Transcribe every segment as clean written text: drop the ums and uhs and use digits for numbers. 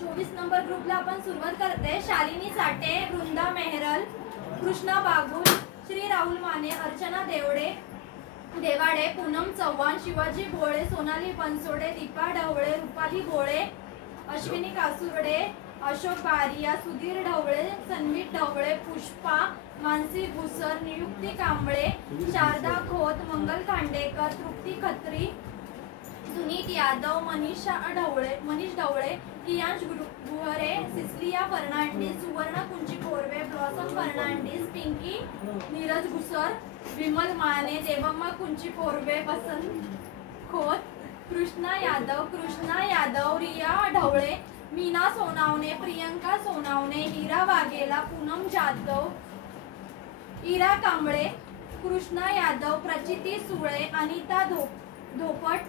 24 number ग्रुपला आपण सुरुवात करते। शालिनी साठे, वृंदा मेहरल, कृष्णा बागुल, श्री राहुल माने, अर्चना देवाडे, पूनम चव्हाण, शिवाजी भोळे, सोनाली बनसोडे, दीपा ढवळे, रुपाली भोळे, अश्विनी कासुर्डे, अशोक बारिया, सुधीर ढवळे, सन्मित ढवळे, पुष्पा, मानसी भुसर, नियुक्ती कांबळे, शारदा खोत, मंगल खांडेकर, तृप्ती खत्री, सुनीत यादव, मनीष ढवळे, कियांश गुहरे, सिस्लिया फर्नांडिस, सुवर्णा कुंची कोरवे, ब्लॉसम फर्नांडिस, पिंकी नीरज घुसर, विमल माने, देवम्मा कुंची कोरवे, वसंत खोत, कृष्णा यादव, रिया ढवळे, मीना सोनावणे, प्रियंका सोनावणे, हीरा वाघेला, पूनम जाधव, इरा कांबळे, कृष्णा यादव, प्रचिती सुळे, अनिता धोपट,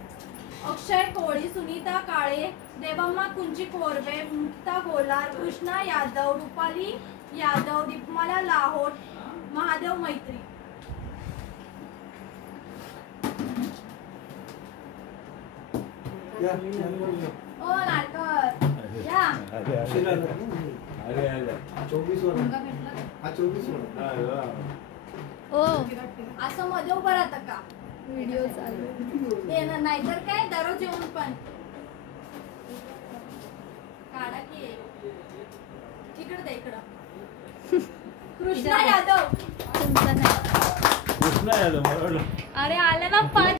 अक्षय कोळी, सुनीता काळे, देवम्मा कुंची कोरवे, मुक्ता गोलार, कृष्णा यादव, रुपाली यादव, दीपमाला लाहोर, महादेव मैत्री। ओ नाटकर या अरे 24 वर हा 24 वर ओ असं मध्ये उभं राहतं का व्हिडिओ चालू येणार नाही तर काय दररोज येऊन पण काढा की इकडे दे इकडं कृष्णा यादव तुमचा नाही कृष्णा यादव अरे आलं ना 5